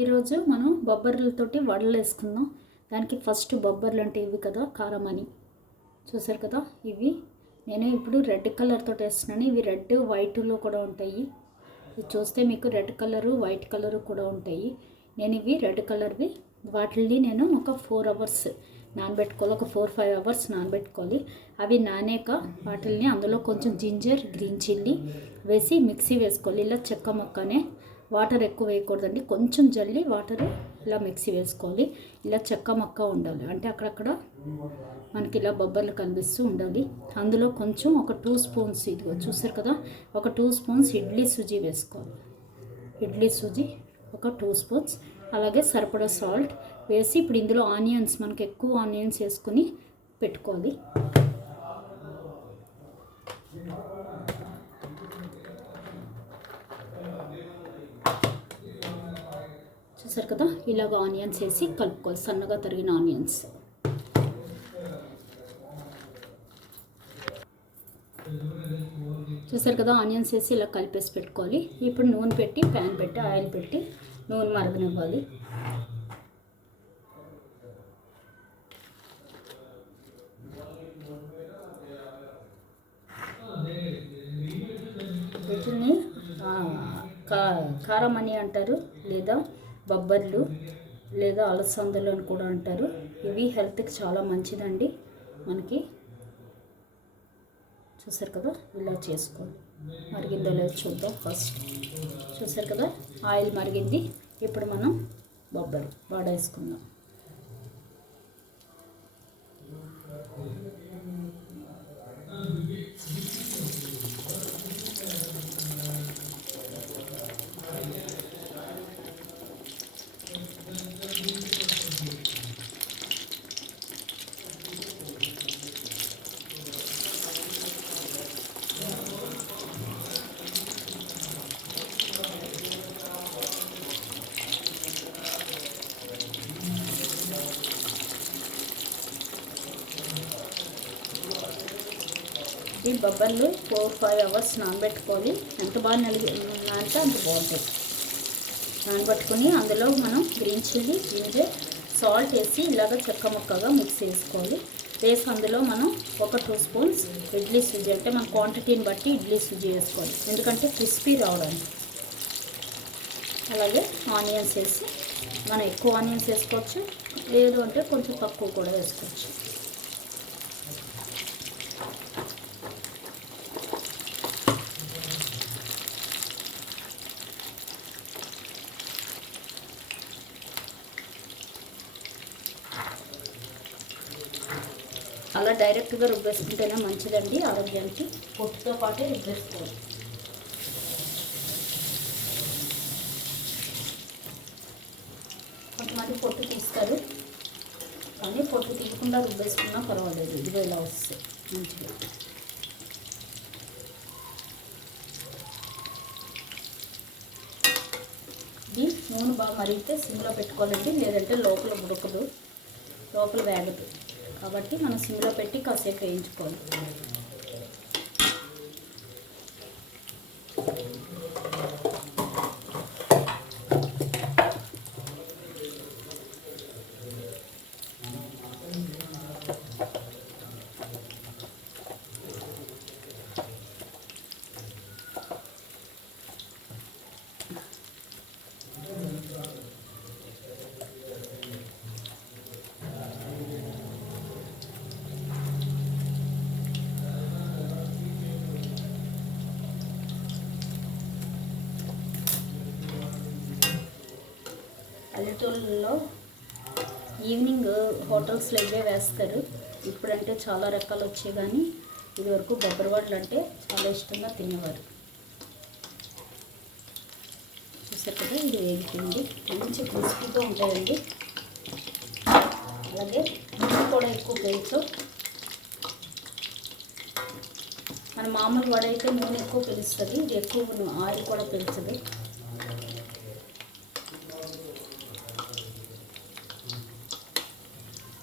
ఈరోజు మనం బొబ్బర్లతోటి వడలు వేసుకుందాం దానికి ఫస్ట్ బొబ్బర్లు అంటే ఇవి కదా కారం అని. చూసారు కదా ఇవి. నేను ఇప్పుడు రెడ్ కలర్ తోటి వేస్తున్నాను. ఇవి రెడ్ వైట్లో కూడా ఉంటాయి. ఇది చూస్తే మీకు రెడ్ కలరు వైట్ కలరు కూడా ఉంటాయి. నేను ఇవి రెడ్ కలర్వి. వాటిని నేను ఒక ఫోర్ అవర్స్ నానబెట్టుకోవాలి. ఒక ఫోర్ ఫైవ్ అవర్స్ నానబెట్టుకోవాలి. అవి నానాక వాటిని అందులో కొంచెం జింజర్ గ్రీన్ చిల్లీ వేసి మిక్సీ వేసుకోవాలి. ఇలా చెక్క మొక్కనే వాటర్ ఎక్కువ వేయకూడదండి. కొంచెం జల్లి వాటర్ ఇలా మిక్సీ వేసుకోవాలి. ఇలా చెక్క మక్క ఉండాలి. అంటే అక్కడక్కడ మనకి ఇలా బొబ్బర్లు కనిపిస్తూ ఉండాలి. అందులో కొంచెం ఒక టూ స్పూన్స్ ఇదిగో చూసారు కదా? ఒక టూ స్పూన్స్ ఇడ్లీ సుజీ వేసుకోవాలి. ఇడ్లీ సుజీ ఒక టూ స్పూన్స్. అలాగే సరిపడా సాల్ట్ వేసి ఇప్పుడు ఇందులో ఆనియన్స్ మనకి ఎక్కువ ఆనియన్స్ వేసుకొని పెట్టుకోవాలి. చూసారు కదా? ఇలాగ ఆనియన్స్ వేసి కలుపుకోవాలి. సన్నగా తరిగిన ఆనియన్స్. చూసారు కదా? ఆనియన్స్ వేసి ఇలా కలిపేసి పెట్టుకోవాలి. ఇప్పుడు నూనె పెట్టి ప్యాన్ పెట్టి ఆయిల్ పెట్టి నూనె మరగనివ్వాలి. వీటిని కా కారం అని అంటారు లేదా బొబ్బర్లు లేదా అలసందలు అని కూడా అంటారు. ఇవి హెల్త్కి చాలా మంచిదండి. మనకి చూసారు కదా? ఇలా చేసుకోవాలి. మరిగిందో లేదో చూద్దాం ఫస్ట్ చూసారు కదా? ఆయిల్ మరిగింది. ఇప్పుడు మనం బొబ్బరి వాడేసుకుందాం. ఈ బొబ్బర్లు ఫోర్ ఫైవ్ అవర్స్ నానబెట్టుకొని ఎంత బాగా నలిగి నానితే అంత బాగుంటుంది నానబెట్టుకొని అందులో మనం గ్రీన్ చిల్లీ జింజర్ సాల్ట్ వేసి ఇలాగ చెక్క ముక్కగా మిక్స్ చేసుకోవాలి. వేసి అందులో మనం ఒక టూ స్పూన్స్ ఇడ్లీ సూజీ అంటే మన క్వాంటిటీని బట్టి ఇడ్లీ సూజీ వేసుకోవాలి. ఎందుకంటే క్రిస్పీ రావడానికి అలాగే ఆనియన్స్ వేసి మనం ఎక్కువ ఆనియన్స్ వేసుకోవచ్చు. లేదు అంటే కొంచెం తక్కువ కూడా వేసుకోవచ్చు. అలా డైరెక్ట్గా రుబ్బేసుకుంటేనే మంచిదండి ఆరోగ్యానికి. పొట్టుతో పాటే రుబ్బేసుకోవాలి. కొంతమంది పొట్టు తీస్తారు. కానీ పొట్టు తీయకుండా రుబ్బేసుకున్నా పర్వాలేదు. ఇదిగో ఇలా వస్తాయి మంచిగా ఇది నూనె బాగా మరిగితే సిమ్లో పెట్టుకోవాలండి. లేదంటే లోపల ఉడకదు. లోపల వేగదు. కాబట్టి మనం సిమ్లో పెట్టి కాసేపు వేయించుకోవాలి. పల్లెటూళ్ళలో ఈవినింగ్ హోటల్స్లో ఇవే వేస్తారు. ఇప్పుడంటే చాలా రకాలు వచ్చాయి కానీ ఇదివరకు బొబ్బరి అంటే చాలా ఇష్టంగా తినేవారు. చూసారు కదా ఇది వేగుతుంది మంచి క్రిస్పీగా ఉంటాయండి. అలాగే నూనె కూడా ఎక్కువ వేయచ్చు మన మామూలు వడ అయితే నూనె ఎక్కువ పిలుస్తుంది ఇది ఎక్కువ ఆయిల్ కూడా పిలుస్తుంది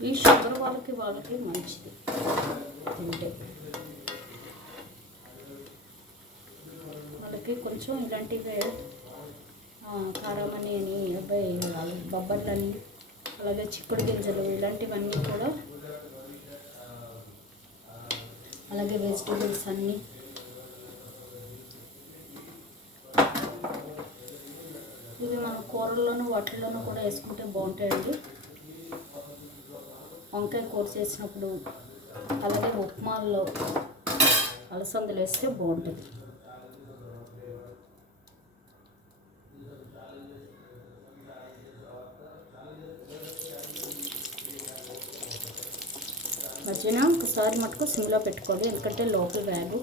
ఈ షుగర్ వాళ్ళకి వాళ్ళకి మంచిది. తింటే. వాళ్ళకి కొంచెం ఇలాంటివే కారమని అని అబ్బాయి బొబ్బట్లని అలాగే చిక్కుడు గింజలు ఇలాంటివన్నీ కూడా. అలాగే వెజిటేబుల్స్ అన్నీ. ఇవి మనం కూరల్లోనూ వాటిల్లోనూ కూడా వేసుకుంటే బాగుంటాయండి. వంకాయ కూర చేసినప్పుడు అలాగే ఉప్మాల్లో అలసందలు వేస్తే బాగుంటుంది. మధ్యన ఒకసారి మటుకు సిమ్లో పెట్టుకోవాలి ఎందుకంటే లోపల వేగు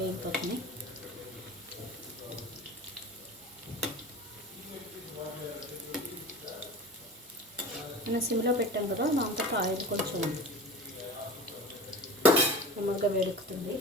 ఆల్మోస్ట్ మనం సిమ్లో పెట్టాం కదా దాంతో ఆయిల్ కొంచెం నెమ్మదిగా వేడెక్కుతుంది.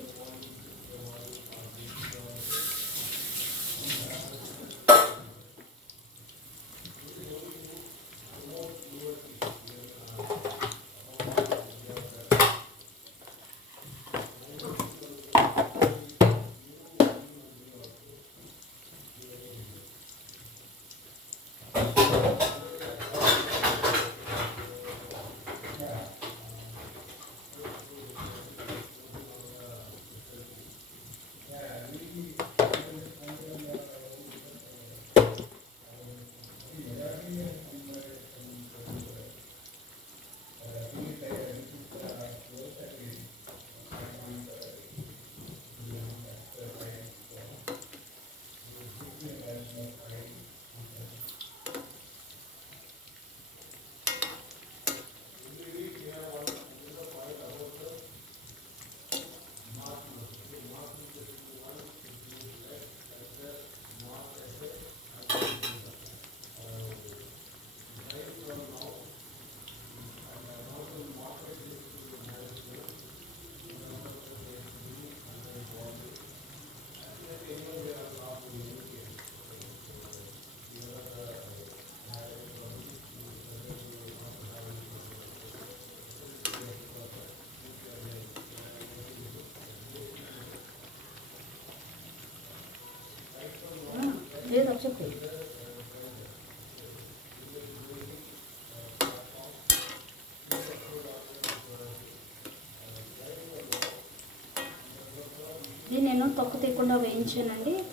నేను తొక్క తీయకుండా వేయించానండి.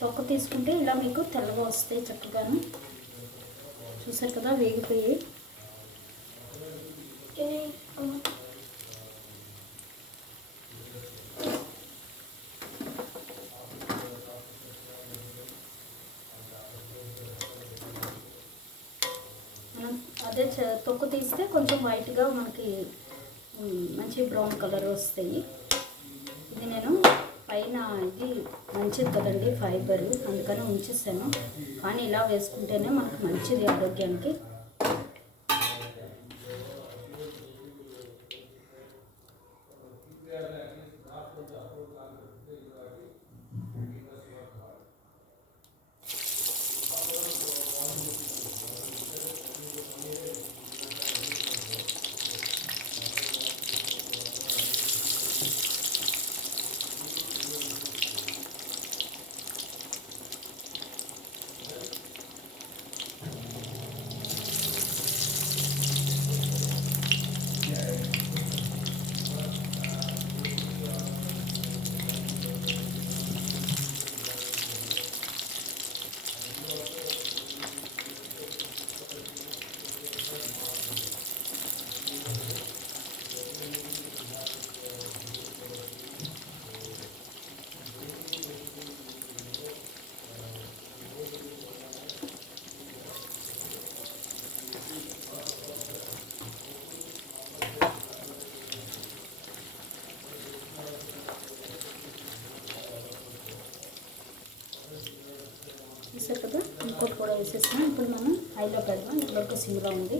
తొక్క తీసుకుంటే ఇలా మీకు తెల్లగా వస్తాయి చక్కగాను. చూసారు కదా వేగిపోయి మనం అదే చ- తొక్కు తీస్తే కొంచెం వైట్గా మనకి మంచి బ్రౌన్ కలర్ వస్తాయి. ఇది నేను పైన ఇది మంచిది కదండి ఫైబర్ అందుకని ఉంచేసాను. కానీ ఇలా వేసుకుంటేనే మనకు మంచిది ఆరోగ్యానికి చూసారు కదా ఇంకోటి కూడా వేసేసాను ఇప్పుడు మనం హైలో పెడదాం. ఇప్పటివరకు సిమ్లో ఉంది.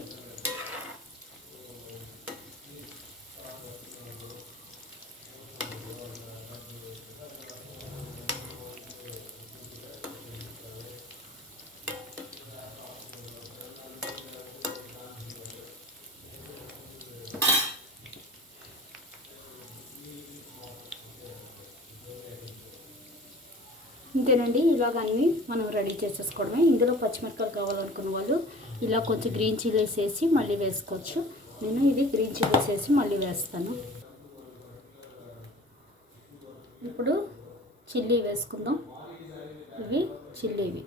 ఇంతేనండి. ఇలాగ అన్నీ మనం రెడీ చేసేసుకోవడమే. ఇందులో పచ్చిమిరపకాయలు కావాలనుకున్న వాళ్ళు ఇలా కొంచెం గ్రీన్ చిల్లీస్ వేసి మళ్ళీ వేసుకోవచ్చు. నేను ఇది గ్రీన్ చిల్లీస్ వేసి మళ్ళీ వేస్తాను. ఇప్పుడు చిల్లీ వేసుకుందాం. ఇవి చిల్లీవి.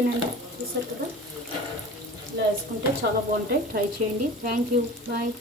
ఓకేనండి. చూసారు కదా? ఇలా వేసుకుంటే చాలా బాగుంటాయి. ట్రై చేయండి. Thank you bye